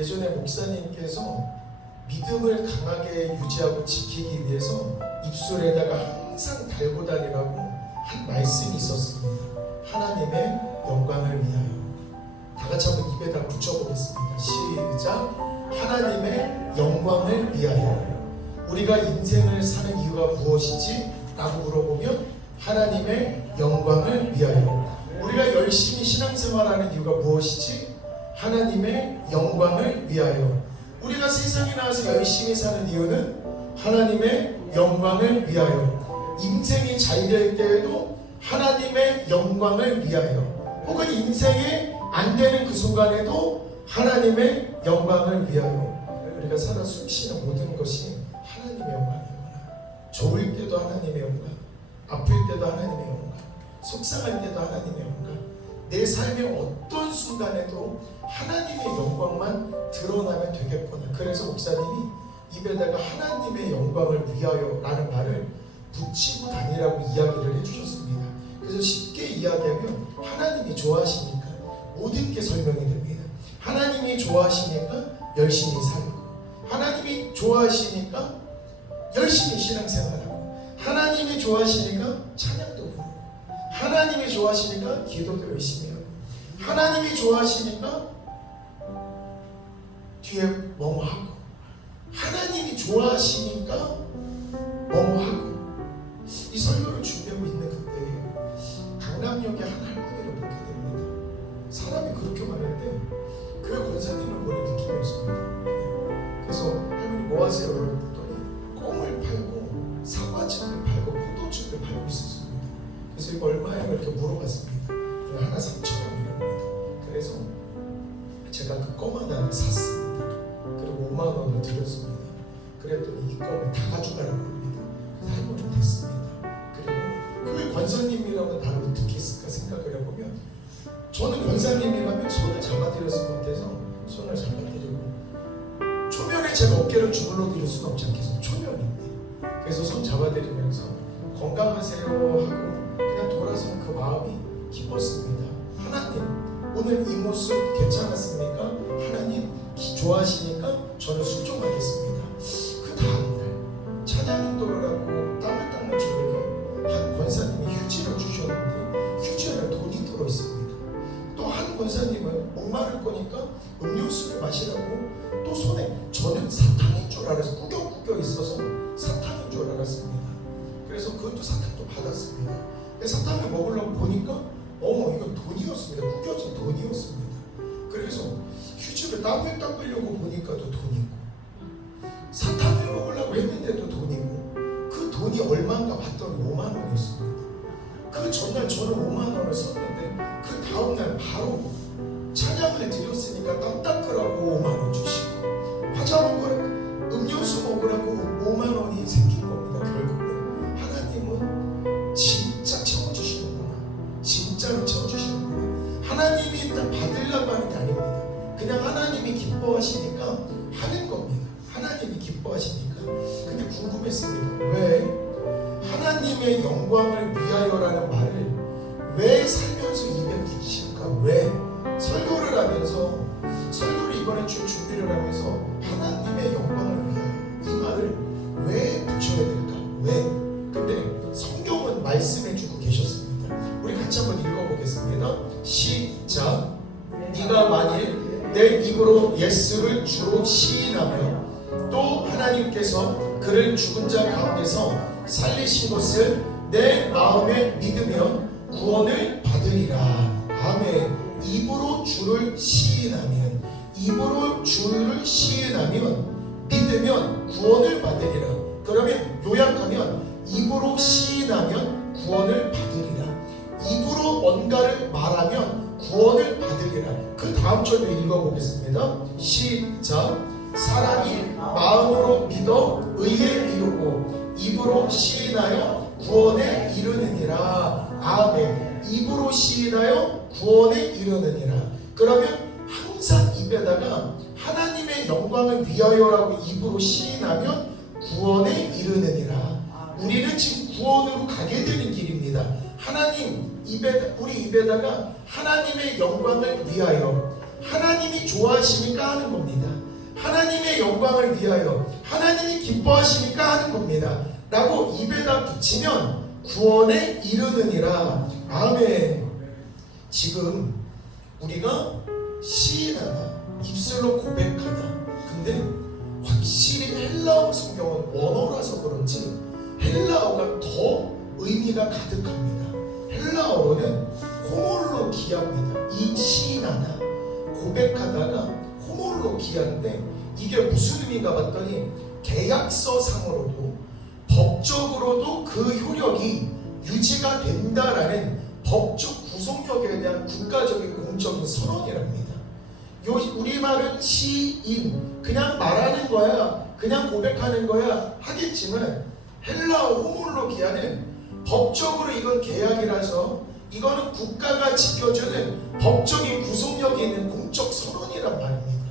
예전에 목사님께서 믿음을 강하게 유지하고 지키기 위해서 입술에다가 항상 달고 다니라고 한 말씀이 있었습니다. 하나님의 영광을 위하여. 다 같이 한번 입에다 붙여보겠습니다. 시작. 하나님의 영광을 위하여. 우리가 인생을 사는 이유가 무엇이지? 라고 물어보면 하나님의 영광을 위하여. 우리가 열심히 신앙생활하는 이유가 무엇이지? 하나님의 영광을 위하여. 우리가 세상에 나와서 열심히 사는 이유는 하나님의 영광을 위하여. 인생이 잘 될 때에도 하나님의 영광을 위하여. 혹은 인생이 안 되는 그 순간에도 하나님의 영광을 위하여. 우리가 살아 숨쉬는 모든 것이 하나님의 영광이구나. 좋을 때도 하나님의 영광, 아플 때도 하나님의 영광, 속상할 때도 하나님의 영광, 내 삶의 어떤 순간에도 하나님의 영광만 드러나면 되겠구나. 그래서 목사님이 입에다가 하나님의 영광을 위하여 라는 말을 붙이고 다니라고 이야기를 해주셨습니다. 그래서 쉽게 이야기하면 하나님이 좋아하시니까 모든 게 설명이 됩니다. 하나님이 좋아하시니까 열심히 살고, 하나님이 좋아하시니까 열심히 신앙생활하고, 하나님이 좋아하시니까 찬양도 부르고, 하나님이 좋아하시니까 기도도 열심히 하고, 하나님이 좋아하시니까 뒤에 뭐뭐하고, 하나님이 좋아하시니까 뭐뭐하고. 이 설교를 준비하고 있는 그때 강남역에 한 할머니를 보게 됩니다. 사람이 그렇게 많은데 교회 권사님을 보는 느낌이었습니다. 그래서 할머니 뭐 하세요? 그랬더니 껌을 팔고 사과즙을 팔고 포도즙을 팔고 있었습니다. 그래서 이거 얼마예요? 이렇게 물어봤습니다. 하나 3,000원이랍니다. 그래서 제가 그 껌 하나를 샀습니다. 그리고 5만 원을 드렸습니다. 그랬더니 이 껌을 다 가져가라고 합니다. 그래서 할머니 됐습니다. 그리고 교회 권사님이라면 나를 어떻게 했을까 생각을 해보면, 저는 권사님이라면 손을 잡아드렸을 것 같아서 손을 잡아드리고, 초면에 제가 어깨를 주물러 드릴 수는 없지 않겠어요? 초면인데. 그래서 손 잡아드리면서 건강하세요 하고 그냥 돌아서는 그 마음이 기뻤습니다. 하나님, 오늘 이 모습 괜찮았습니까? 하나님 좋아하시니까 저는 순종하겠습니다. 그 다음날 찬양인도를 하고 땀을 주면서 한 권사님이 휴지를 주셨는데 휴지에는 돈이 들어있습니다. 또 한 권사님은 목마를 거니까 음료수를 마시라고 또 손에, 저는 사탕인 줄 알아서 꾸겨 있어서 사탕인 줄 알았습니다. 그래서 그것도 사탕도 받았습니다. 사탕을 먹으려고 보니까 이건 돈이었습니다. 꾸겨진 돈이었습니다. 그래서 휴지를 땀을 닦으려고 보니까도 돈이고, 사탕을 먹으려고 했는데도 돈이고, 그 돈이 얼마인가 봤더니 5만 원이었습니다. 그 전날 저는 5만 원을 썼는데 그 다음날 바로 찬양을 드렸으니까 땀 닦으라고 5만 원 주시고, 과자 먹으라고, 음료수 먹으라고 5만 원이 생긴 겁니다. 결국은 하나님은 진짜 채워주시는구나, 진짜로 채워주시는구나. 하나님이 딱 받으려고 하는 게 아닙니다. 그냥 하나님이 기뻐하시니까 하는 겁니다. 하나님이 기뻐하시니까. 근데 궁금했습니다. 왜 하나님의 영광을 위하여라는 말을 왜 살면서 입에 붙일까? 왜 설교를 하면서, 설교를 이번에 준비를 하면서 하나님의 영광을 위하여 이 말을 왜 붙여야 될까? 왜? 근데 성경은 말씀해주고 계셨습니다. 우리 같이 한번 읽어보겠습니다. 시작. 네가 만일 내 입으로 예수를 주로 시인하며 또 하나님께서 그를 죽은 자 가운데서 살리신 것을 내 마음에 믿으면 구원을 받으리라. 아멘. 입으로 주를 시인하면, 입으로 주를 시인하면 믿으면 구원을 받으리라. 그러면 요약하면 입으로 시인하면 구원을 받으리라. 입으로 뭔가를 말하면 구원을 받으리라. 그 다음 절도 읽어보겠습니다. 시작. 사람이 마음으로 믿어 의에 이르고 입으로 시인하여 구원에 이르느니라. 아멘. 입으로 시인하여 구원에 이르느니라. 그러면 항상 입에다가 하나님의 영광을 위하여라고 입으로 시인하면 구원에 이르느니라. 우리는 지금 구원으로 가게 되는 길입니다. 하나님 우리 입에다가 하나님의 영광을 위하여, 하나님이 좋아하시니까 하는 겁니다. 하나님의 영광을 위하여 하나님이 기뻐하시니까 하는 겁니다. 라고 입에다 붙이면 구원에 이르느니라. 아멘. 지금 우리가 시인하다, 입술로 고백하다. 근데 확실히 헬라어 성경은 원어라서 그런지 헬라어가 더 의미가 가득합니다. 헬라어로는 호몰로기아입니다. 이 시인하다, 고백하다가 호몰로기아인데 이게 무슨 의미가 봤더니 계약서상으로도 법적으로도 그 효력이 유지가 된다라는 법적 구속력에 대한 국가적인 공적인 선언이랍니다. 우리말은 시인, 그냥 말하는 거야, 그냥 고백하는 거야 하겠지만 헬라어 호몰로기아는 법적으로 이건 계약이라서 이거는 국가가 지켜주는 법적인 구속력이 있는 공적 선언이란 말입니다.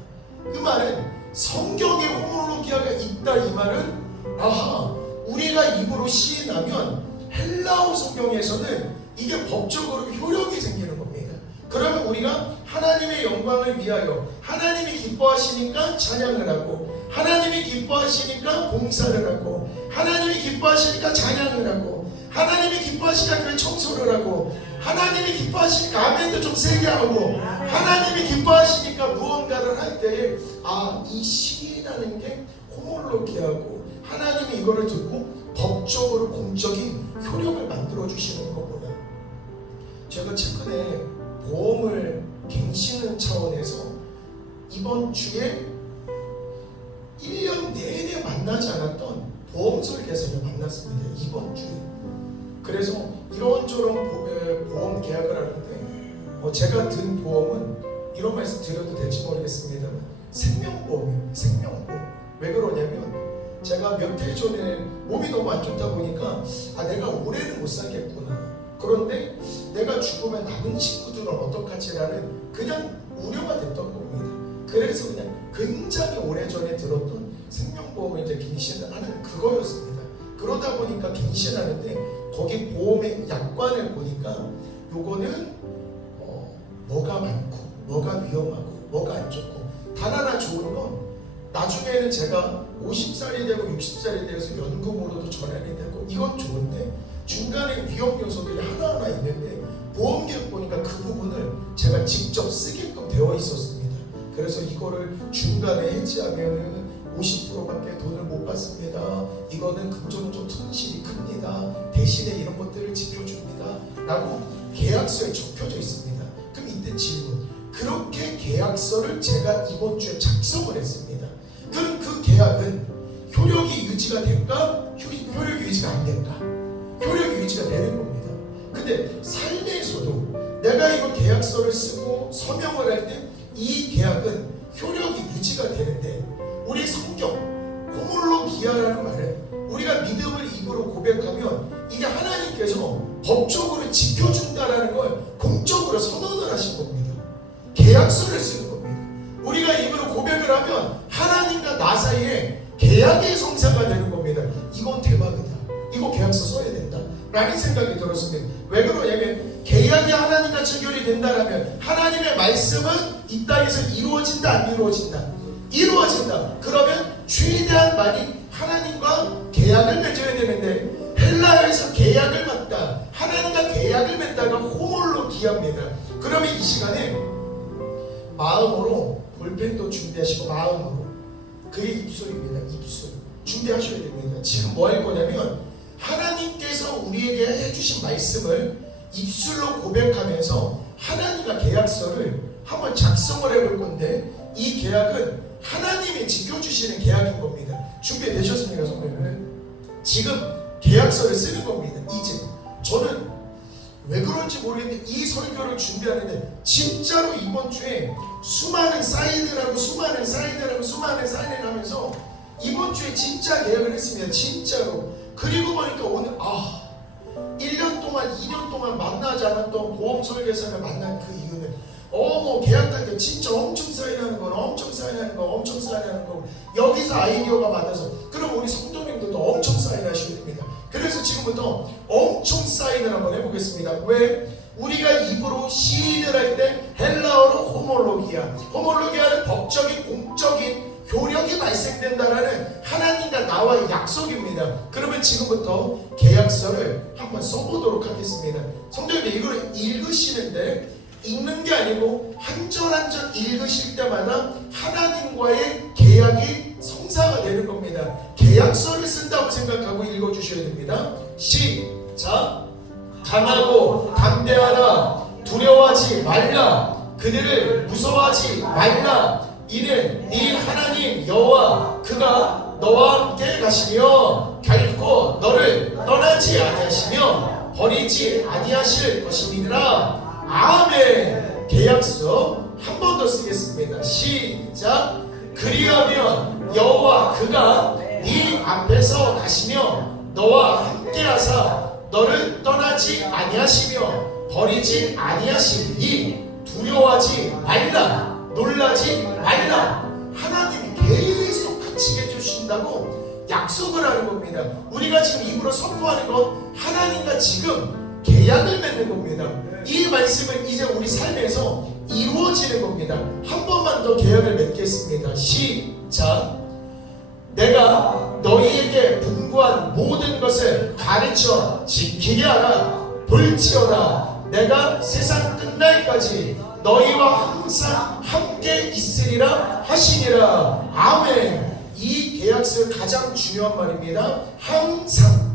그 말은 성경에 호몰로기아가 있다 이 말은 아하, 우리가 입으로 시인하면 헬라어 성경에서는 이게 법적으로 효력이 생기는 겁니다. 그러면 우리가 하나님의 영광을 위하여 하나님이 기뻐하시니까 찬양을 하고 하나님이 기뻐하시니까 봉사를 하고 하나님이 기뻐하시니까 찬양을 하고 하나님이 기뻐하시니까 교회 청소를 하고 하나님이 기뻐하시니까 아멘도 좀 세게 하고 하나님이 기뻐하시니까 무언가를 할 때에 이 시인하는 게 호몰로기하고 하나님이 이거를 듣고 법적으로 공적인 효력을 만들어 주시는 거구나. 제가 최근에 보험을 갱신하는 차원에서 이번 주에 1년 내내 만나지 않았던 보험 설계사를 만났습니다. 이번 주에. 그래서 이런저런 보험 계약을 하는데 제가 든 보험은 이런 말씀 드려도 될지 모르겠습니다만 생명보험이에요. 생명보험. 왜 그러냐면 제가 몇 해 전에 몸이 너무 안 좋다 보니까 내가 올해는 못 살겠구나. 그런데 내가 죽으면 남은 친구들은 어떡하지라는 그냥 우려가 됐던 겁니다. 그래서 그냥 굉장히 오래전에 들었던 생명보험을 이제 갱신하는 그거였습니다. 그러다 보니까 갱신하는데 거기 보험의 약관을 보니까 요거는 뭐가 많고 뭐가 위험하고 뭐가 안 좋고 단 하나 좋은 건 나중에는 제가 50살이 되고 60살이 되어서 연금으로도 전환이 되고 이건 좋은데 중간에 위험 요소들이 하나하나 있는데 보험계약 보니까 그 부분을 제가 직접 쓰게끔 되어 있었습니다. 그래서 이거를 중간에 해지하면은 50%밖에 돈을 못 받습니다. 이거는 금전적 손실이 큽니다. 대신에 이런 것들을 지켜줍니다. 라고 계약서에 적혀져 있습니다. 그럼 이때 질문. 그렇게 계약서를 제가 이번 주에 작성을 했습니다. 그럼 그 계약은 효력이 유지가 될까? 효력이 유지가 안 될까? 효력이 유지가 되는 겁니다. 근데 삶에서도 내가 이거 계약서를 쓰고 서명을 할 때 이 계약은 효력이 유지가 되는데 우리 성경 호몰로기아라는 말은 우리가 믿음을 입으로 고백하면 이게 하나님께서 법적으로 지켜준다라는 걸 공적으로 선언을 하신 겁니다. 계약서를 쓰는 겁니다. 우리가 입으로 고백을 하면 하나님과 나 사이에 계약의 성사가 되는 겁니다. 이건 대박이다. 이거 계약서 써야 된다. 라는 생각이 들었습니다. 왜 그러냐면 계약이 하나님과 체결이 된다라면 하나님의 말씀은 이 땅에서 이루어진다 안 이루어진다? 이루어진다. 그러면 최대한 많이 하나님과 계약을 맺어야 되는데 헬라어에서 계약을 맺다. 하나님과 계약을 맺다가 호몰로기아입니다. 그러면 이 시간에 마음으로 볼펜도 준비하시고 마음으로 그게 입술입니다. 입술 준비하셔야 됩니다. 지금 뭐 할 거냐면 하나님께서 우리에게 해주신 말씀을 입술로 고백하면서 하나님과 계약서를 한번 작성을 해볼 건데 이 계약은 하나님이 지켜주시는 계약인 겁니다. 준비되셨습니까, 성도님들? 지금 계약서를 쓰는 겁니다. 이제 저는 왜 그런지 모르겠는데 이 설교를 준비하는데 진짜로 이번 주에 수많은 사인을 하면서 이번 주에 진짜 계약을 했습니다. 진짜로. 그리고 보니까 오늘 1년 동안 2년 동안 만나지 않았던 보험 설계사를 만난 그 이유는 뭐 계약할 때 진짜 엄청 사인하는 거 여기서 아이디어가 받아서 그럼 우리 성도님들도 엄청 사인하셔야 됩니다. 그래서 지금부터 엄청 사인을 한번 해보겠습니다. 왜? 우리가 입으로 시인을 할 때 헬라어로 호몰로기아. 호몰로기아는 법적인 공적인 효력이 발생된다라는 하나님과 나와의 약속입니다. 그러면 지금부터 계약서를 한번 써보도록 하겠습니다. 성도님들 이걸 읽으시는데 읽는 게 아니고 한 절 한 절 읽으실 때마다 하나님과의 계약이 성사가 되는 겁니다. 계약서를 쓴다고 생각하고 읽어주셔야 됩니다. 시작. 강하고 담대하라. 두려워하지 말라. 그들을 무서워하지 말라. 이는 네 하나님 여호와 그가 너와 함께 가시며 결코 너를 떠나지 아니하시며 버리지 아니하실 것이니라. 아멘. 계약서 한 번 더 쓰겠습니다. 시작. 그리하면 여호와 그가 네 앞에서 가시며 너와 함께 하사 너를 떠나지 아니하시며 버리지 아니하시니 두려워하지 말라. 놀라지 말라. 하나님이 계속 같이 해주신다고 약속을 하는 겁니다. 우리가 지금 입으로 선포하는 건 하나님과 지금 계약을 맺는 겁니다. 이 말씀은 이제 우리 삶에서 이루어지는 겁니다. 한 번만 더 계약을 맺겠습니다. 시작. 내가 너희에게 분부한 모든 것을 가르쳐 지키게 하라. 볼지어다 내가 세상 끝날까지 너희와 항상 함께 있으리라 하시니라. 아멘. 이 계약서의 가장 중요한 말입니다. 항상.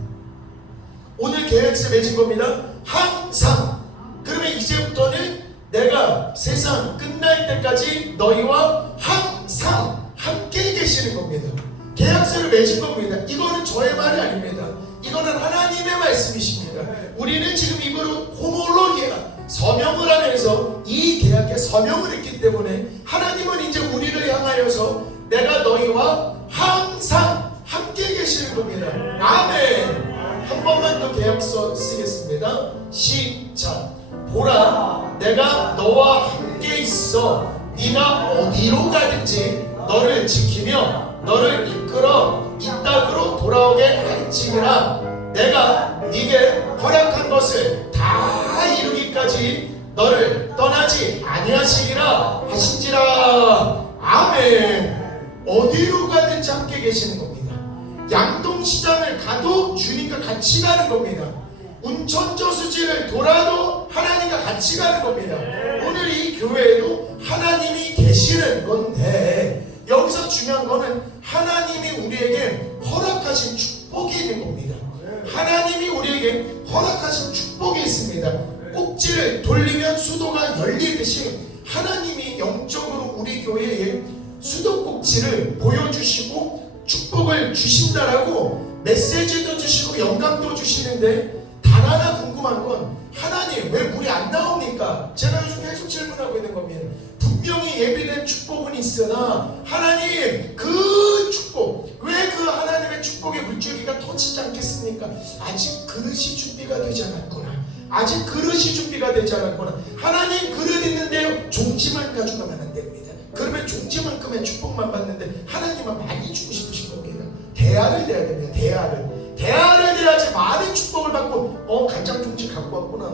오늘 계약서 맺은 겁니다. 항상. 그러면 이제부터는 내가 세상 끝날 때까지 너희와 항상 함께 계시는 겁니다. 계약서를 맺은 겁니다. 이거는 저의 말이 아닙니다. 이거는 하나님의 말씀이십니다. 우리는 지금 입으로 호몰로기아 서명을 하면서 이 계약에 서명을 했기 때문에 하나님은 이제 우리를 향하여서 내가 너희와 항상 함께 계시는 겁니다. 아멘. 한 번만 더 계약서 쓰겠습니다. 시작. 보라 내가 너와 함께 있어 네가 어디로 가든지 너를 지키며 너를 이끌어 이 땅으로 돌아오게 할지니라. 내가 네게 허락한 것을 다 이루기까지 너를 떠나지 아니하시리라 하신지라. 아멘. 어디로 가든지 함께 계시는 겁니다. 양동시장을 가도 주님과 같이 가는 겁니다. 운천저수지를 돌아도 하나님과 같이 가는 겁니다. 오늘 이 교회에도 하나님이 계시는 건데 여기서 중요한 거는 하나님이 우리에게 허락하신 축복이 있는 겁니다. 하나님이 우리에게 허락하신 축복이 있습니다. 꼭지를 돌리면 수도가 열리듯이 하나님이 영적으로 우리 교회에 수도꼭지를 보여주시고 축복을 주신다라고 메시지도 주시고 영감도 주시는데 단 하나 궁금한 건 하나님 왜 물이 안 나옵니까? 제가 요즘 계속 질문하고 있는 겁니다. 분명히 예비된 축복은 있으나 하나님 그 축복 왜 그 하나님의 축복의 물줄기가 터지지 않겠습니까? 아직 그릇이 준비가 되지 않았구나. 아직 그릇이 준비가 되지 않았구나. 하나님 그릇 있는데요 종지만 가져가면 안 됩니다. 그러면 종지만큼의 축복만 받는데 하나님은 많이 주고 싶으신 겁니다. 대야를 대야 됩니다. 대야를 대야지 많은 축복을 받고 간장 종지 갖고 왔구나.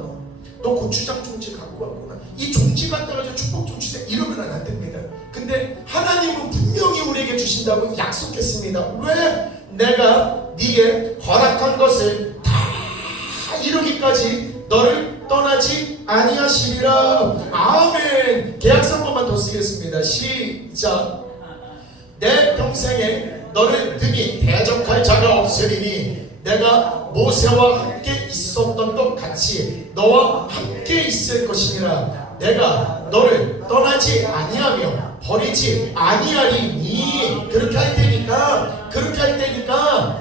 너 고추장 종지 갖고 왔구나. 이 종지 갖다 가지고 축복 좀 주세요. 이러면 안 됩니다. 근데 하나님은 분명히 우리에게 주신다고 약속했습니다. 왜? 내가 네게 허락한 것을 다 이루기까지 너를 떠나지 아니하시리라. 아멘. 계약서 한 번만 더 쓰겠습니다. 시작. 내 평생에 너를 등이 대적할 자가 없으리니 내가 모세와 함께 있었던 것 같이 너와 함께 있을 것이니라. 내가 너를 떠나지 아니하며 버리지 아니하리니. 그렇게 할 테니까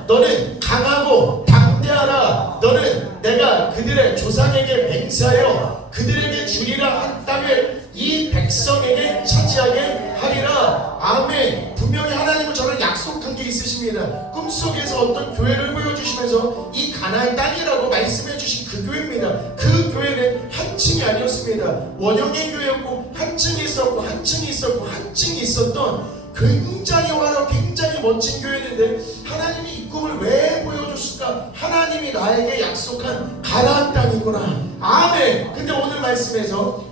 너는 강하고 담대하라. 너는 내가 그들의 조상에게 맹세하여 그들에게 주리라 한 땅을 이 백성에게 차지하게 하리라. 아멘. 분명히 하나님은 저를 약속한 게 있으십니다. 꿈속에서 어떤 교회를 보여주시면서 이 가나안 땅이라고 말씀해 주신 그 교회입니다. 그 교회는 한 층이 아니었습니다. 원형의 교회였고 한 층이 있었고 한 층이 있었고 한 층이 있었던 굉장히 화려하고 굉장히 멋진 교회인데 하나님이 이 꿈을 왜 보여줬을까? 하나님이 나에게 약속한 가나안 땅이구나. 아멘. 근데 오늘 말씀에서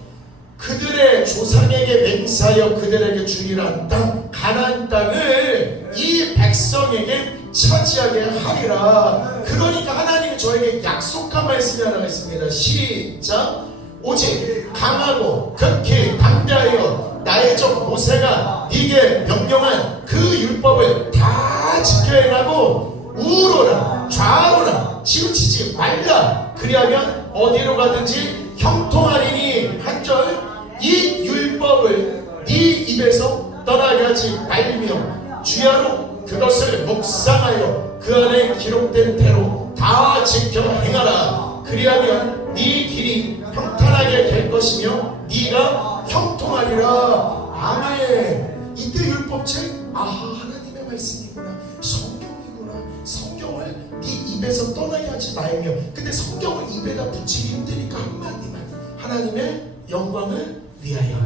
그들의 조상에게 맹세하여 그들에게 주리라 땅 가나안 땅을 이 백성에게 차지하게 하리라. 그러니까 하나님이 저에게 약속한 말씀이 하나가 있습니다. 시작. 오직 강하고 극히 담대하여 나의 종 모세가 네게 명령한 그 율법을 다 지켜 행하고 우로나 좌로나 치우치지 말라. 그리하면 어디로 가든지 형통하리니. 한 절. 이 율법을 네 입에서 떠나게 하지 말며 주야로 그것을 묵상하여 그 안에 기록된 대로 다 지켜 행하라. 그리하면 네 길이 평탄하게 될 것이며 네가 형통하리라. 아멘. 이때 율법책 하나님의 말씀이구나, 성경이구나. 성경을 네 입에서 떠나게 하지 말며. 근데 성경을 입에다 붙이기 힘드니까 한마디만, 하나님의 영광을 위하여.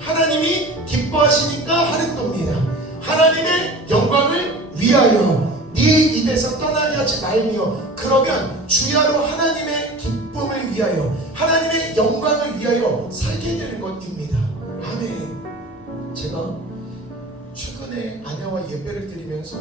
하나님이 기뻐하시니까 하는 겁니다. 하나님의 영광을 위하여 네 입에서 떠나게 하지 말며. 그러면 주야로 하나님의 기쁨을 위하여, 하나님의 영광을 위하여 살게 되는 것입니다. 아멘. 제가 최근에 아내와 예배를 드리면서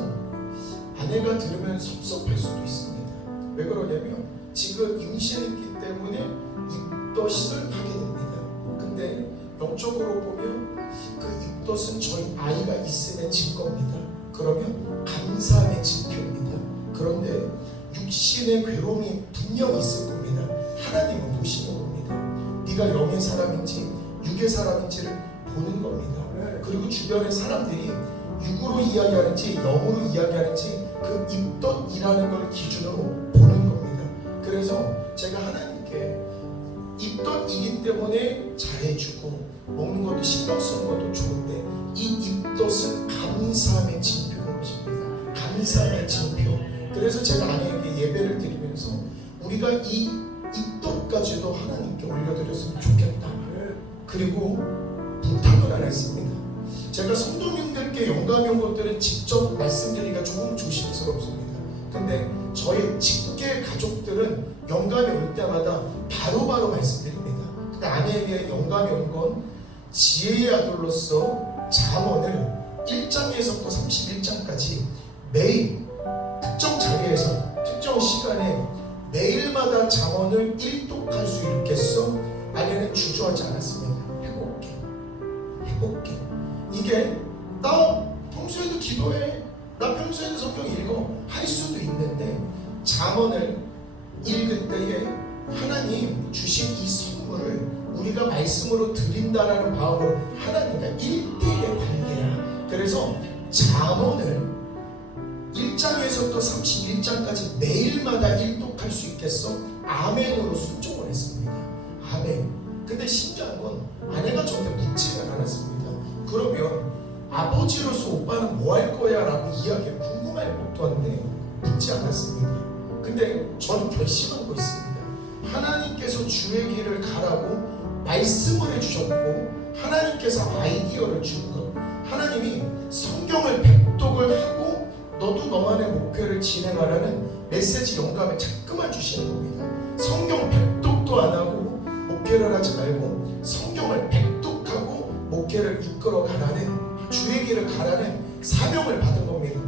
아내가 들으면 섭섭할 수도 있습니다. 왜 그러냐면 지금 임신했기 때문에 입덧을 하게 됩니다. 근데 영적으로 보면 그 입덧은 저희 아이가 있음의 증거입니다. 그러면 감사함의 증표입니다. 그런데 육신의 괴로움이 분명히 있을 겁니다. 하나님은 보시는 겁니다. 네가 영의 사람인지 육의 사람인지를 보는 겁니다. 그리고 주변의 사람들이 육으로 이야기하는지 영으로 이야기하는지 그 입덧이라는 걸 기준으로 보는 겁니다. 그래서 제가 하나님께 입덧이기 때문에 잘해주고 먹는 것도 신경 쓰는 것도 좋은데 이 입덧은 감사함의 징표인 것입니다. 감사함의 징표. 그래서 제가 아내에게 예배를 드리면서 우리가 이 입덧까지도 하나님께 올려드렸으면 좋겠다. 그리고 부탁을 안 했습니다. 제가 성도님들께 영감이 온 것들은 직접 말씀드리기가 조금 조심스럽습니다. 근데 저의 직계 가족들은 영감이 올 때마다 바로바로 말씀드립니다. 근데 아내에게 영감이 온 건 지혜의 아들로서 잠언을 1장에서부터 31장까지 매일 특정 자리에서 특정 시간에 매일마다 잠언을 일독할 수 있겠어? 아내는 주저하지 않았습니다. 해볼게. 이게 나 평소에도 기도해, 나 평소에도 성경 읽어 할 수도 있는데 잠언을 읽을 때에 하나님 주신 이 선물을 우리가 말씀으로 드린다라는 마음으로 하나님과 1대1의 관계야. 그래서 잠언을 1장에서부터 31장까지 매일마다 일독할 수 있겠어? 아멘으로 순종을 했습니다. 아멘. 근데 신기한 건 아내가 저한테 묻지는 않았습니다. 그러면 아버지로서 오빠는 뭐 할 거야? 라고 이야기를 궁금할 법도 한데 묻지 않았습니다. 근데 저는 결심한 거 있습니다. 하나님께서 주의 길을 가라고 말씀을 해주셨고 하나님께서 아이디어를 주는 것, 하나님이 성경을 백독을 하고 너도 너만의 목표를 진행하라는 메시지 영감을 자꾸만 주시는 겁니다. 성경 백독도 안 하고 목회를 하지 말고 성경을 백독하고 목회를 이끌어 가라는, 주의 길을 가라는 사명을 받은 겁니다.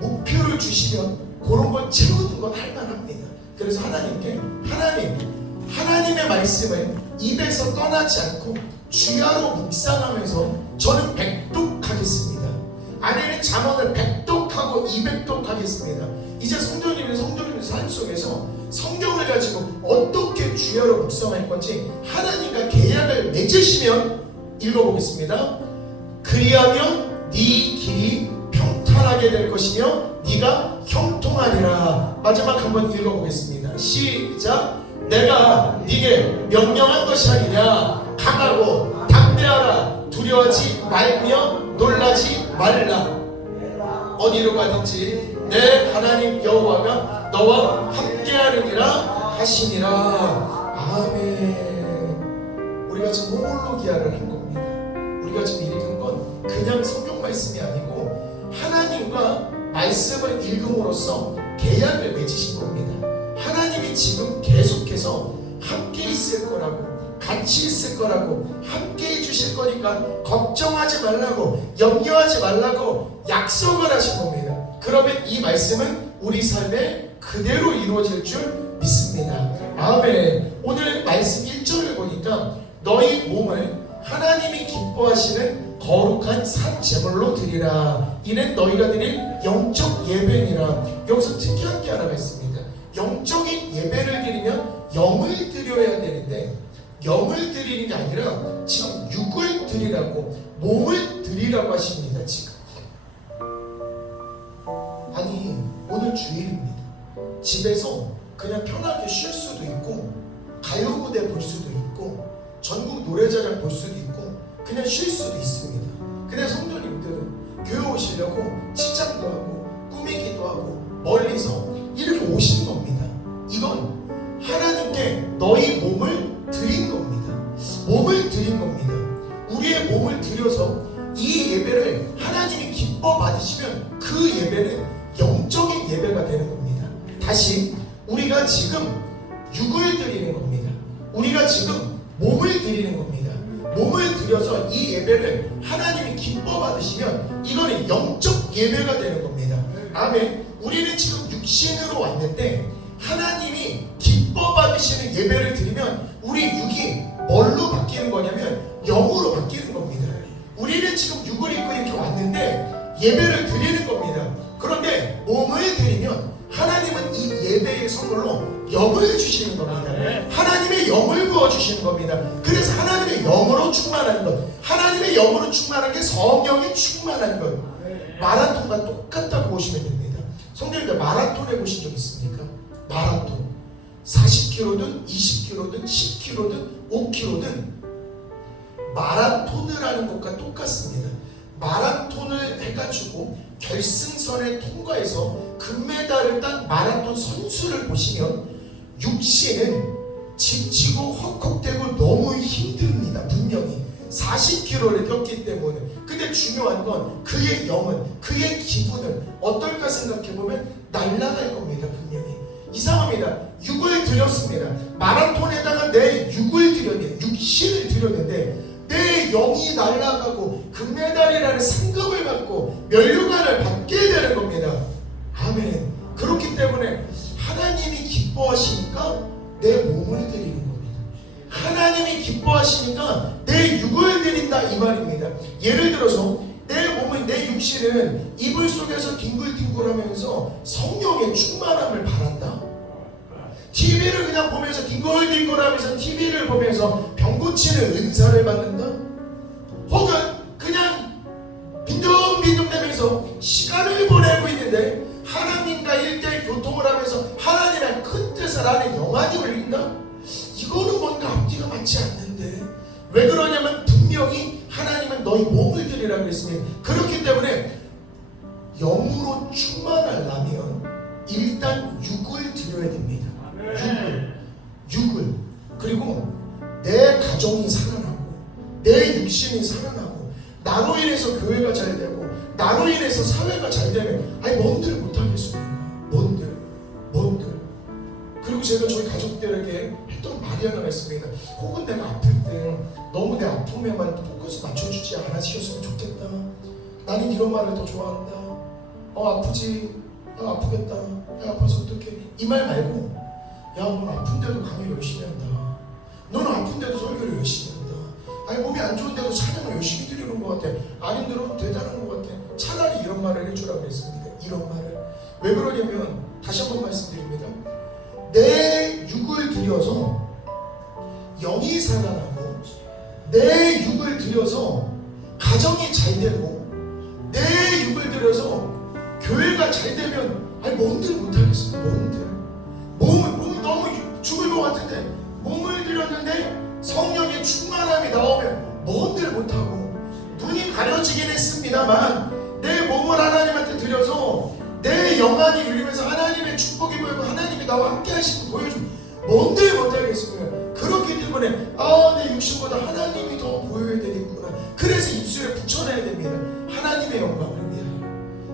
목표를 주시면 그런 건 채우는 건 할만합니다. 그래서 하나님께 하나님의 말씀을 입에서 떠나지 않고 주야로 묵상하면서 저는 백독하겠습니다. 아내는 잠언을 백독하고 200독하겠습니다. 이제 성도님의 삶 속에서 성경을 가지고 어떻게 주야로 묵상할 건지 하나님과 계약을 맺으시면 읽어보겠습니다. 그리하면 네 길이 평탄하게 될 것이며 네가 형통하리라. 마지막 한번 읽어보겠습니다. 시작. 내가 네게 명령한 것이 아니냐. 강하고 담대하라. 두려워하지 말며 놀라지 말라. 어디로 가든지 내 하나님 여호와가 너와 함께하느니라 하시니라. 아멘. 우리가 지금 호몰로기아를 한 겁니다. 우리가 지금 읽은 건 그냥 성경 말씀이 아니고 하나님과 말씀을 읽음으로써 계약을 맺으신 겁니다. 하나님이 지금 계속해서 함께 있을 거라고, 같이 있을 거라고, 함께 해주실 거니까 걱정하지 말라고, 염려하지 말라고 약속을 하신 겁니다. 그러면 이 말씀은 우리 삶에 그대로 이루어질 줄 믿습니다. 아멘. 오늘 말씀 1절을 보니까 너희 몸을 하나님이 기뻐하시는 거룩한 산 제물로 드리라. 이는 너희가 드릴 영적 예배니라. 여기서 특이한 게 하나가 있습니다. 영적인 예배를 드리면 영을 드려야 되는데 영을 드리는 게 아니라 지금 육을 드리라고, 몸을 드리라고 하십니다. 지금 아니 오늘 주일입니다. 집에서 그냥 편하게 쉴 수도 있고, 가요 무대 볼 수도 있고, 전국 노래자랑 볼 수도 있고, 그냥 쉴 수도 있습니다. 근데 성도님들은 교회 오시려고 치장도 하고 꾸미기도 하고 멀리서 이렇게 오신 겁니다. 이건 하나님께 너희 몸을 드린 겁니다. 몸을 드린 겁니다. 우리의 몸을 드려서 이 예배를 하나님이 기뻐 받으시면 그 예배는 영적인 예배가 되는 겁니다. 다시 우리가 지금 육을 드리는 겁니다. 우리가 지금 몸을 드리는 겁니다. 몸을 드려서 이 예배를 하나님이 기뻐 받으시면 이거는 영적 예배가 되는 겁니다. 아멘. 우리는 지금 육신으로 왔는데 하나님이 기뻐 받으시는 예배를 드리면 우리 육이 뭘로 바뀌는 거냐면 영으로 바뀌는 겁니다. 우리는 지금 육을 입고 이렇게 왔는데 예배를 드리는 겁니다. 그런데 몸을 드리면 하나님은 이 예배의 선물로 영을 주시는 겁니다. 하나님의 영을 부어주시는 겁니다. 그래서 하나님의 영으로 충만한 것, 하나님의 영으로 충만한 게 성령이 충만한 것, 마라톤과 똑같다고 보시면 됩니다. 성도님들 마라톤 해보신 적 있습니까? 마라톤 40km든 20km든 10km든 5km든 마라톤을 하는 것과 똑같습니다. 마라톤을 해가지고 결승선에 통과해서 금메달을 딴 마라톤 선수를 보시면 육신은 지치고 헉헉대고 너무 힘듭니다. 분명히 40km를 뛰었기 때문에. 근데 중요한 건 그의 영은, 그의 기분은 어떨까 생각해보면 날아갈 겁니다. 분명히. 이상합니다. 육을 드렸습니다. 마라톤에다가 내 육을 드렸는데, 육신을 드렸는데 내 영이 날아가고 금메달이라는 상금을 받고 면류관을 받게 되는 겁니다. 아멘. 그렇기 때문에 하나님이 기뻐하시니까 내 몸을 드리는 겁니다. 하나님이 기뻐하시니까 내 육을 드린다 이 말입니다. 예를 들어서 내 몸은, 내 육신은 이불 속에서 뒹굴뒹굴하면서 성령의 충만함을 바란다. TV를 그냥 보면서 뒹굴뒹굴하면서 TV를 보면서 병 고치는 은사를 받는다. 혹은 그냥 빈둥빈둥대면서 시간을 보내고 있는데 하나님과 일대일 교통을 하면서 하나님의 큰 뜻을 안에 영안이 울린다. 이거는 뭔가 앞뒤가 맞지 않는데 왜 그러냐면 분명히 하나님은 너희 몸을 드리라고 했습니다. 그렇기 때문에 영으로 충만하려면 일단 육을 드려야 됩니다. 육을. 그리고 내 가정이 살아나고 내 육신이 살아나고 나로 인해서 교회가 잘 되고 나로 인해서 사회가 잘 되면 아니 뭔들 못하겠습니까? 뭔들. 그리고 제가 저희 가족들에게 했던 말이 하나가 있습니다. 혹은 내가 아플 때 너무 내 아픔에만 포커스 맞춰주지 않으셨으면 좋겠다. 나는 이런 말을 더 좋아한다. 아프지? 아프겠다. 아파서 어떡해? 이 말 말고 야, 넌 아픈데도 강의 열심히 한다. 너는 아픈데도 설교를 열심히 한다. 아니 몸이 안 좋은데도 찬양을 열심히 드리는 것 같아. 아닌대로 대단한 것 같아. 차라리 이런 말을 해주라고 그랬습니다. 이런 말을. 왜 그러냐면 다시 한번 말씀드립니다. 내 육을 들여서 영이 살아나고 내 육을 들여서 가정이 잘 되고 내 육을 들여서 교회가 잘 되면 아니 뭔들 못하겠어. 몸을 너무 죽을 것 같은데 몸을 들였는데 성령의 충만함이 나오면 뭔들 못하고 눈이 가려지긴 했습니다만 내 몸을 하나님한테 드려서 내 영안이 울리면서 하나님의 축복이 보이고 하나님이 나와 함께 하시고 보여주고 뭔들 못하겠습니까? 그렇기 때문에 내 육신보다 하나님이 더 보여야 되겠구나. 그래서 입술에 붙여놔야 됩니다. 하나님의 영광을 위하여.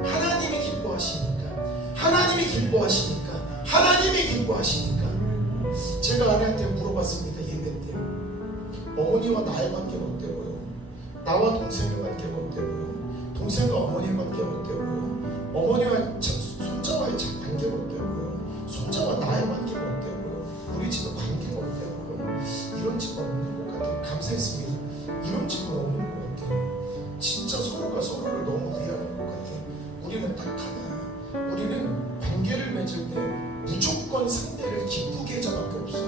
하나님이 기뻐하시니까 제가 아내한테 물어봤습니다. 예배 때 어머니와 나의 관계가 어때 보여? 나와 동생의 관계가 어때 보여? 동생과 어머니의 관계가 어때 보여? 어머니와 손자와의 관계가 어때 보여? 손자와 나의 관계가 어때 보여? 우리 집의 관계가 어때 보여? 이런 집은 없는 것 같아요. 감사했습니다. 이런 집은 없는 것 같아요. 진짜 서로가 서로를 너무 위하는 것 같아요. 우리는 딱 하나. 우리는 관계를 맺을 때 무조건 상대를 기쁘게 해자밖에 없어.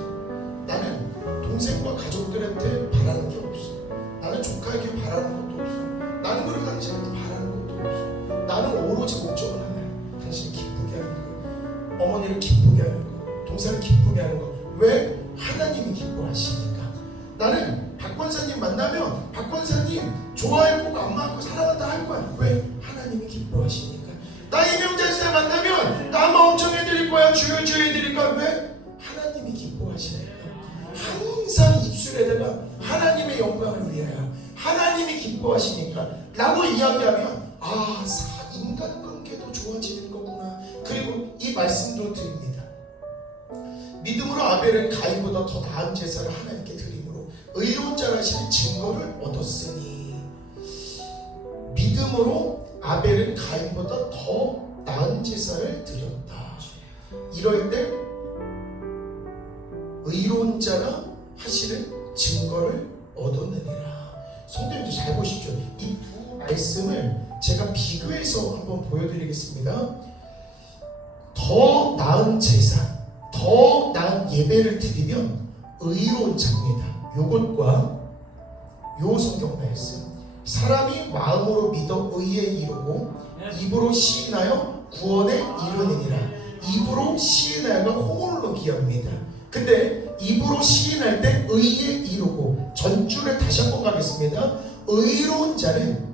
나는 동생과 가족들한테 바라는 게 없어. 나는 조카에게 바라는 것도 없어. 나는 그리고 당신한테 바라는 것도 없어. 나는 오로지 목적은 하나야. 당신을 기쁘게 하는 거, 어머니를 기쁘게 하는 거, 동생을 기쁘게 하는 거. 왜? 하나님이 기뻐하시니까. 나는 박 권사님 만나면 박 권사님 좋아할 거고 안마하고 사랑한다 할 거야. 왜? 하나님이 기뻐하시니까. 나 이명자 씨를 만나면 나 아마 엄청 해드릴 거야. 주여 해드릴 거야. 왜? 하나님이 기뻐하시니까. 항상 입술에다가 하나님의 영광을 위하여 하나님이 기뻐하시니까 라고 이야기하면 인간관계도 좋아지는 거구나. 그리고 이 말씀도 드립니다. 믿음으로 아벨은 가인보다 더 나은 제사를 하나님께 드림으로 의로운 자라시는 증거를 얻었으니. 믿음으로 아벨은 가인보다 더 나은 제사를 드렸다. 이럴 때 의로운 자라 하시는 증거를 얻었느니라. 성도님들 잘 보십시오. 이 두 말씀을 제가 비교해서 한번 보여드리겠습니다. 더 나은 제사, 더 나은 예배를 드리면 의로운 자입니다. 요것과 요 성경 말씀, 사람이 마음으로 믿어 의에 이르고 입으로 시인하여 구원에 이르느니라. 입으로 시인하여가 호몰로기입니다. 근데 입으로 시인할 때 의에 이르고, 전줄에 다시 한번 가겠습니다. 의로운 자는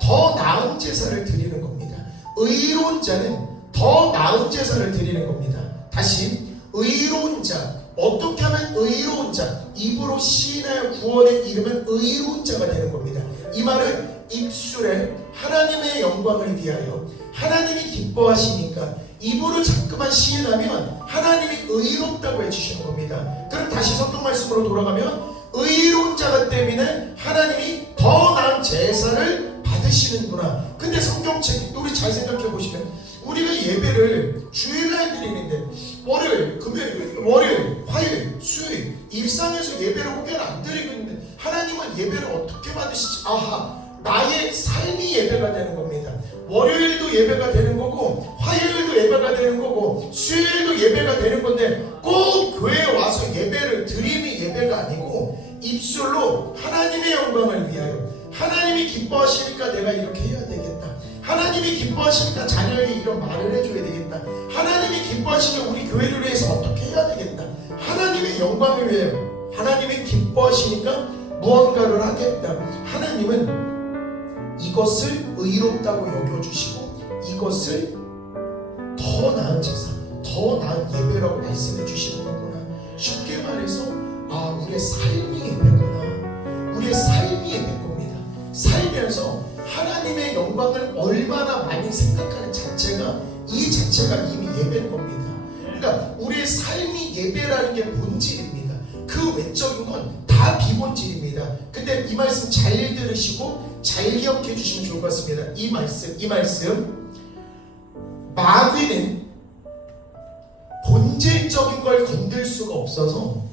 더 나은 제사를 드리는 겁니다. 의로운 자는 더 나은 제사를 드리는 겁니다. 다시, 의로운 자, 어떻게 하면 의로운 자, 입으로 시인하여 구원에 이르면 의로운 자가 되는 겁니다. 이 말은 입술에 하나님의 영광을 위하여 하나님이 기뻐하시니까 입으로 자꾸만 시인하면 하나님이 의롭다고 해주시는 겁니다. 그럼 다시 성경 말씀으로 돌아가면 의로운 자가 때문에 하나님이 더 나은 제사를 받으시는구나. 근데 성경책 우리 잘 생각해 보시면 우리가 예배를 주일날 드리는데 월요일, 금요일, 월요일, 화요일, 수요일 일상에서 예배를 혹여 안 드리고 있는데 하나님은 예배를 어떻게 받으시지? 나의 삶이 예배가 되는 겁니다. 월요일도 예배가 되는 거고 화요일도 예배가 되는 거고 수요일도 예배가 되는 건데 꼭 교회에 와서 예배를 드림이 예배가 아니고 입술로 하나님의 영광을 위하여 하나님이 기뻐하시니까 내가 이렇게 해야 되겠다. 하나님이 기뻐하시니까 자녀에게 이런 말을 해줘야 되겠다. 하나님이 기뻐하시니까 우리 교회를 위해서 어떻게 해야 되겠다. 하나님의 영광을 위하여 하나님이 기뻐하시니까 무언가를 하겠다. 하나님은 이것을 의롭다고 여겨주시고 이것을 더 나은 제사, 더 나은 예배라고 말씀해 주시는 거구나. 쉽게 말해서 우리의 삶이 예배구나. 우리의 삶이 예배인 겁니다. 살면서 하나님의 영광을 얼마나 많이 생각하는 자체가 이 자체가 이미 예배인 겁니다. 그러니까 우리의 삶이 예배라는 게 본질입니다. 그 외적인 건 다 비본질입니다. 근데 이 말씀 잘 들으시고 잘 기억해 주시면 좋을 것 같습니다. 이 말씀 마귀는 본질적인 걸 건들 수가 없어서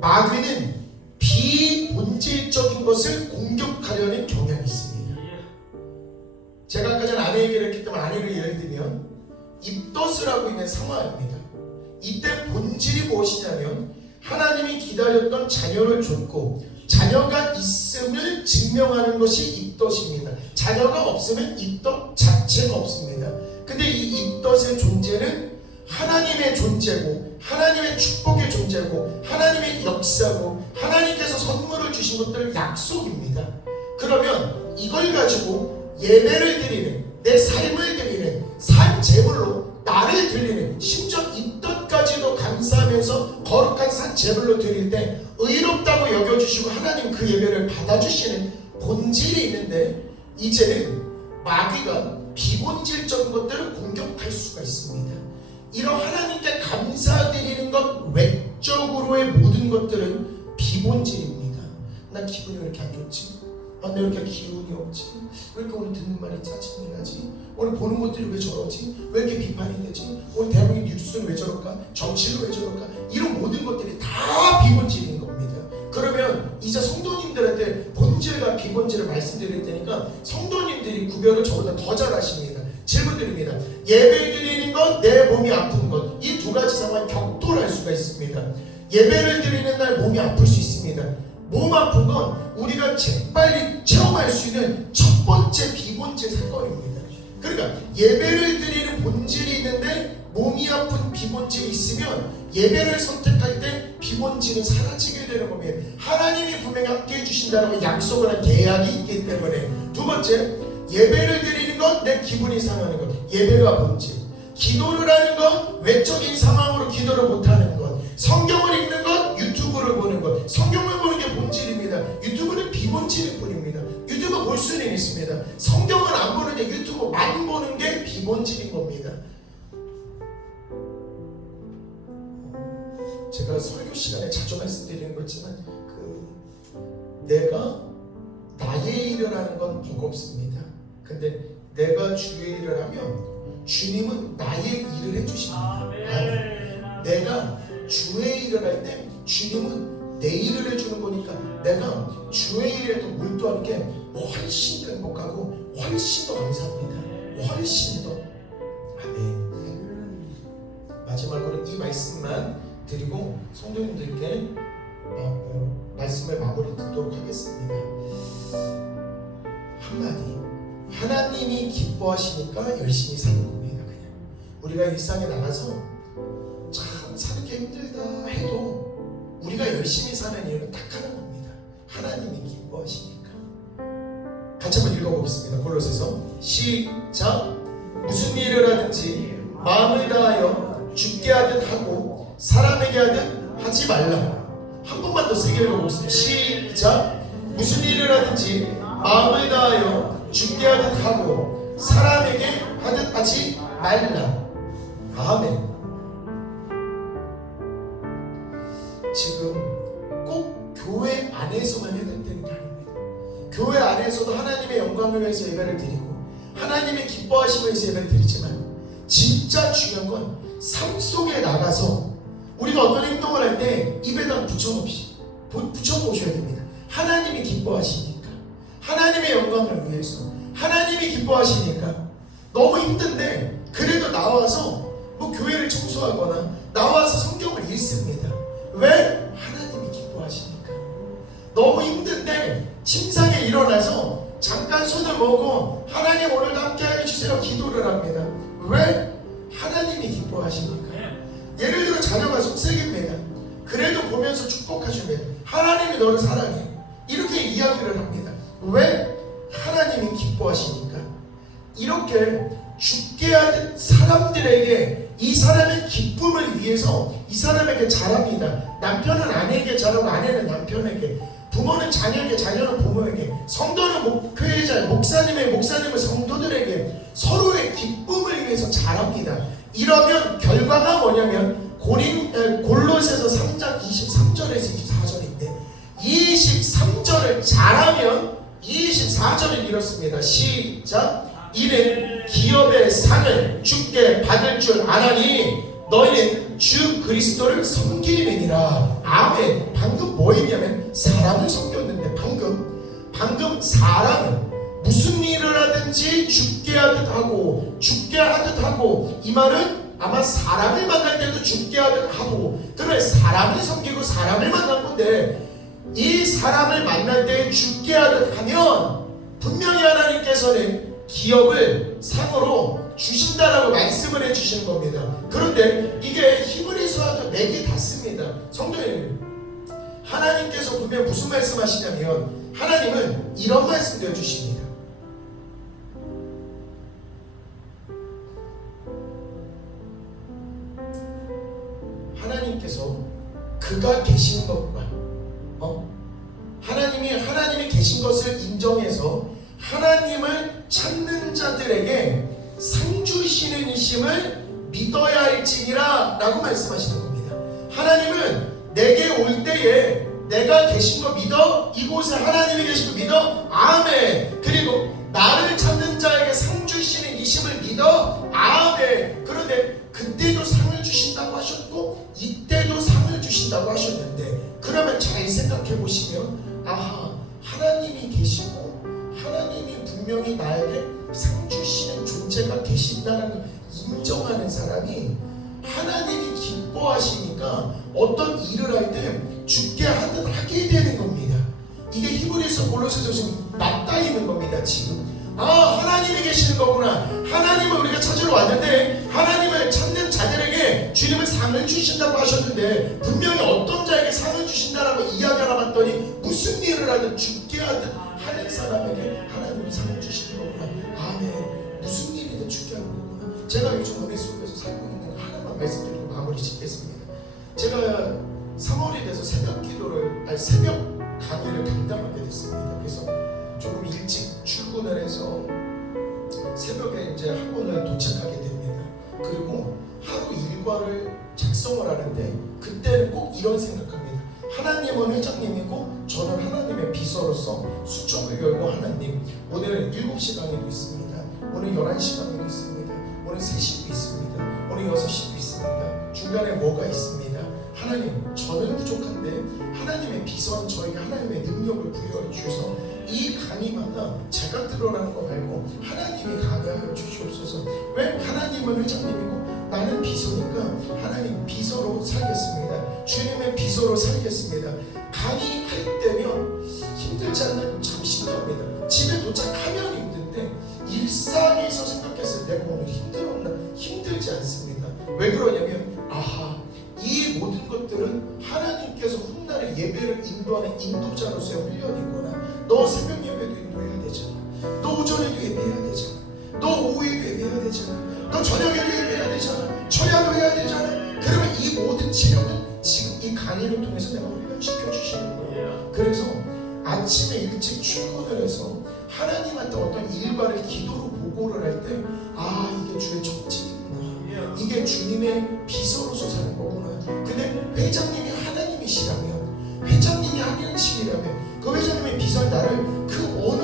마귀는 비본질적인 것을 공격하려는 경향이 있습니다. 제가 아까 전에 아내 얘기를 했기 때문에 아내를 예를 들면 입덧을 하고 있는 상황입니다. 이때 본질이 무엇이냐면 하나님이 기다렸던 자녀를 줬고 자녀가 있음을 증명하는 것이 입덧입니다. 자녀가 없으면 입덧 자체가 없습니다. 근데 이 입덧의 존재는 하나님의 존재고 하나님의 축복의 존재고 하나님의 역사고 하나님께서 선물을 주신 것들 약속입니다. 그러면 이걸 가지고 예배를 드리는, 내 삶을 드리는, 산 제물로 나를 드리는, 심지어 입덧까지도 감사하면서 거룩한 산 제물로 드릴 때 의롭다고 여겨주시고 하나님 그 예배를 받아주시는 본질이 있는데 이제는 마귀가 비본질적인 것들을 공격할 수가 있습니다. 이런 하나님께 감사드리는 것 외적으로의 모든 것들은 비본질입니다. 난 기분이 왜 이렇게 안 좋지? 내 왜 이렇게 기운이 없지? 왜 이렇게 오늘 듣는 말이 짜증이 나지? 오늘 보는 것들이 왜 저러지? 왜 이렇게 비판이 되지? 오늘 대한민국 뉴스는 왜 저럴까? 정치는 왜 저럴까? 이런 모든 것들이 다 비본질인 겁니다. 그러면 이제 성도님들한테 본질과 비본질을 말씀드릴 테니까 성도님들이 구별을 저보다 더 잘하십니다. 질문 드립니다. 예배 드리는 것, 내 몸이 아픈 것, 이 두 가지 상황이 격돌할 수가 있습니다. 예배를 드리는 날 몸이 아플 수 있습니다. 몸 아픈 건 우리가 재빨리 체험할 수 있는 첫 번째 비본질 사건입니다. 그러니까 예배를 드리는 본질이 있는데 몸이 아픈 비본질이 있으면 예배를 선택할 때 비본질은 사라지게 되는 겁니다. 하나님이 분명히 함께 해주신다는 약속을 한 계약이 있기 때문에. 두 번째, 예배를 드리는 것, 내 기분이 상하는 것, 예배가 본질. 기도를 하는 것, 외적인 상황으로 기도를 못하는 것, 성경을 읽는 것, 유튜브를 보는 것. 성경을 보는 게 본질입니다. 유튜브는 비본질일 뿐입니다. 유튜브 볼 수는 있습니다. 성경을 안 보는데 유튜브만 보는 게 비본질인 겁니다. 제가 설교 시간에 자주 말씀드리는 거지만 내가 나의 일을 하는 건 버겁습니다. 근데 내가 주의 일을 하면 주님은 나의 일을 해주십니다. 내가 주의 일을 할 때 주님은 내 일을 해주는 거니까 내가 주의 일에도 몰두하는 게 훨씬 더 행복하고 훨씬 더 감사합니다. 훨씬 더. 아멘. 마지막으로 이 말씀만 드리고 성도님들께 말씀을 마무리 듣도록 하겠습니다. 한마디, 하나님이 기뻐하시니까 열심히 사는 겁니다. 그냥 우리가 일상에 나가서 참 사는 게 힘들다 해도 우리가 열심히 사는 이유는 딱 하는 겁니다. 하나님이 기뻐하시니까. 같이 한번 읽어보겠습니다. 골로새서 시작. 무슨 일을 하든지 마음을 다하여 주께 하듯 하고 사람에게 하듯 하지 말라. 한 번만 더 세게 읽어보겠습니다. 시작. 무슨 일을 하든지 마음을 다하여 주께 하듯 하고 사람에게 하듯 하지 말라. 아멘. 지금 꼭 교회 안에서만 해야 되는 게 아닙니다. 교회 안에서도 하나님의 영광을 위해서 예배를 드리고 하나님의 기뻐하심을 위해서 예배를 드리지만 진짜 중요한 건 삶 속에 나가서 우리가 어떤 행동을 할 때 입에다 붙여보셔야 됩니다. 하나님이 기뻐하시니까, 하나님의 영광을 위해서, 하나님이 기뻐하시니까. 너무 힘든데 그래도 나와서 교회를 청소하거나 나와서 성경을 읽습니다. 왜? 하나님이 기뻐하시니까. 너무 힘든데 침상에 일어나서 잠깐 손을 모으고 하나님 오늘도 함께 해주세요 기도를 합니다. 왜? 하나님이 기뻐하시니까. 예를 들어 자녀가 속색입니다. 그래도 보면서 축복하십니다. 하나님이 너를 사랑해. 이렇게 이야기를 합니다. 왜? 하나님이 기뻐하시니까. 이렇게 죽게 하는 사람들에게 이 사람의 기쁨을 위해서 이 사람에게 잘합니다. 남편은 아내에게 잘하고 아내는 남편에게, 부모는 자녀에게, 자녀는 부모에게, 성도는 목회자, 목사님은 성도들에게 서로의 기쁨을 위해서 잘합니다. 이러면 결과가 뭐냐면 골로새서 3장 23절에서 24절인데 23절을 잘하면 24절은 이렇습니다. 시작. 이는 기업의 상을 주께 받을 줄 아나니 너희는 주 그리스도를 섬기느니라. 아멘. 방금 뭐 했냐면 사람을 섬겼는데 방금 사람은 무슨 일을 하든지 죽게 하듯 하고 이 말은 아마 사람을 만날 때도 죽게 하듯 하고, 그래 사람을 섬기고 사람을 만난 건데 이 사람을 만날 때 죽게 하듯 하면 분명히 하나님께서는 기업을 상으로 주신다라고 말씀을 해주시는 겁니다. 그런데 이게 히브리서와도 맥이 닿습니다. 성도님, 하나님께서 분명 무슨 말씀하시냐면 하나님은 이런 말씀도 해주십니다. 하나님께서 그가 계신 것과 하나님이 계신 것을 인정해서 하나님을 찾는 자들에게 상 주시는 이심을 믿어야 할지니라 라고 말씀하시는 겁니다. 하나님은 내게 올 때에 내가 계신 거 믿어? 이곳에 하나님이 계신 거 믿어? 아멘. 그리고 나를 찾는 자에게 상 주시는 이심을 믿어? 아멘. 그런데 그때도 상을 주신다고 하셨고 이때도 상을 주신다고 하셨는데, 그러면 잘 생각해 보시면 아하, 하나님이 계시고 하나님이 분명히 나에게 상 주시는 존재가 계신다는 걸 인정하는 사람이 하나님이 기뻐하시니까 어떤 일을 할 때 죽게 하듯 하게 되는 겁니다. 이게 히브리서 골로새서 지금 맞닿아 있는 겁니다. 지금 하나님이 계시는 거구나. 하나님을 우리가 찾으러 왔는데 하나님을 찾는 자들에게 주님은 상을 주신다고 하셨는데 분명히 어떤 자에게 상을 주신다라고 이야기하나 봤더니 무슨 일을 하든 죽게 하듯 하는 사람에게 하나님이 상을 주시는 거구나. 아멘. 무슨 일이든 죽게 하는 거구나. 제가 요즘 은혜 속에서 살고 있는 거 하나만 말씀드리고 마무리 짓겠습니다. 제가 3월이 돼서 새벽 강의를 감당하게 됐습니다. 그래서 조금 일찍 출근을 해서 새벽에 이제 학원을 도착하게 됩니다. 그리고 하루 일과를 작성을 하는데 그때는 꼭 이런 생각합니다. 하나님은 회장님이고 저는 하나님의 비서로서 수첩을 열고 하나님, 오늘 7시 강의도 있습니다. 오늘 11시 강의도 있습니다. 오늘 3시도 있습니다. 오늘 6시도 있습니다. 중간에 뭐가 있습니다. 하나님, 저는 부족한데 하나님의 비서인 저에게 하나님의 능력을 부여해 주셔서 이 강의마다 제가 들어라는 거 말고 하나님이 강의하여 주시옵소서. 왜? 하나님은 회장님이고 나는 비서니까 하나님 비서로 살겠습니다. 주님의 비서로 살겠습니다. 강의할 때면 힘들지 않는 참 신기합니다. 집에 도착하면 힘든데 일상에서 생각했을 때 내가 오늘 힘들었나? 힘들지 않습니다. 왜 그러냐면 이 모든 것들은 하나님께서 훗날의 예배를 인도하는 인도자로서의 훈련이구나. 너 새벽 예배도 인도해야 되잖아. 너 오전에도 예배해야 되잖아. 너 오후에도 예배해야 되잖아. 너 저녁에도 예배해야 되잖아. 초야도 해야 되잖아. 그러면 이 모든 체력은 지금 이 강의를 통해서 내가 훈련시켜 주시는 거예요. 그래서 아침에 일찍 출근을 해서 하나님한테 어떤 일과를 기도로 보고를 할 때 이게 주의 척지구나. 이게 주님의 비서로서 사는 거구나. 근데 회장님이 하나님이시라면, 회장님이 하나님이시라면 그 회장님의 비서인 나를 그 어느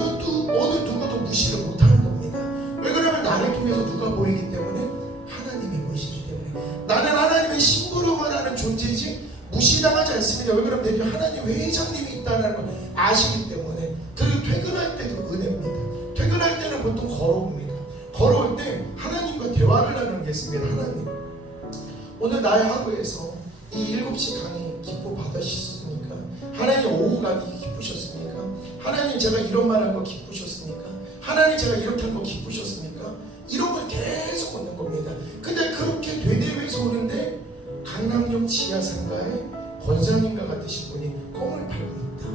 누구도 무시를 못하는 겁니다. 왜 그러면 나를 통해서 누가 보이기 때문에? 하나님이 보이시기 때문에. 나는 하나님의 심부름을 하는 존재이지 무시당하지 않습니다. 왜 그러면 내게 하나님 회장님이 있다는 걸 아시기 때문에. 그리고 퇴근할 때도 은혜입니다. 퇴근할 때는 보통 걸어옵니다. 걸어올 때 하나님과 대화를 나누는 게 있습니다. 하나님, 오늘 나의 하루에서 이 7시 강의 기뻐 받으셨습니까? 하나님 오후 강의 기쁘셨습니까? 하나님 제가 이런 말 한 거 기쁘셨습니까? 하나님 제가 이렇게 한 거 기쁘셨습니까? 이런 걸 계속 묻는 겁니다. 근데 그렇게 되뇌면서 오는데 강남역 지하상가에 권사님과 같으신 분이 껌을 팔고 있다.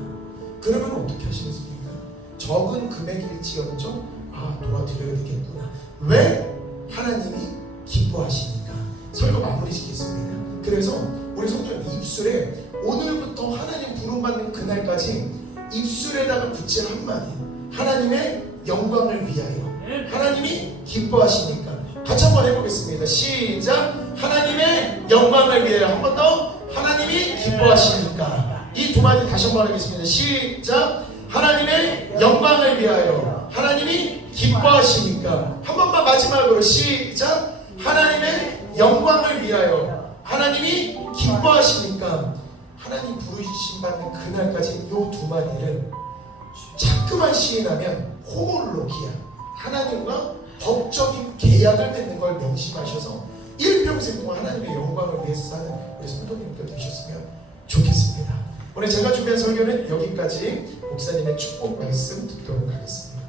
그러면 어떻게 하시겠습니까? 적은 금액일지언정 도와드려야 되겠구나. 왜? 하나님이 기뻐하시니까. 설교 마무리 짓겠습니다. 그래서 우리 성도님 입술에 오늘부터 하나님 부름받는 그날까지 입술에다가 붙일 한마디, 하나님의 영광을 위하여. 하나님이 기뻐하시니까. 같이 한번 해보겠습니다. 시작. 하나님의 영광을 위하여. 한 번 더. 하나님이 기뻐하시니까. 이 두 마디 다시 한번 하겠습니다. 시작. 하나님의 영광을 위하여. 하나님이 기뻐하시니까. 한 번만 마지막으로 시작. 하나님의 영광을 위하여. 하나님이 기뻐하시니까. 하나님 부르심 받는 그날까지 이 두 마디를 자꾸만 시인하면 호몰로기야, 하나님과 법적인 계약을 맺는 걸 명심하셔서 일평생 동안 하나님의 영광을 위해서 사는 우리 성도님들 되셨으면 좋겠습니다. 오늘 제가 준비한 설교는 여기까지. 목사님의 축복 말씀 듣도록 하겠습니다.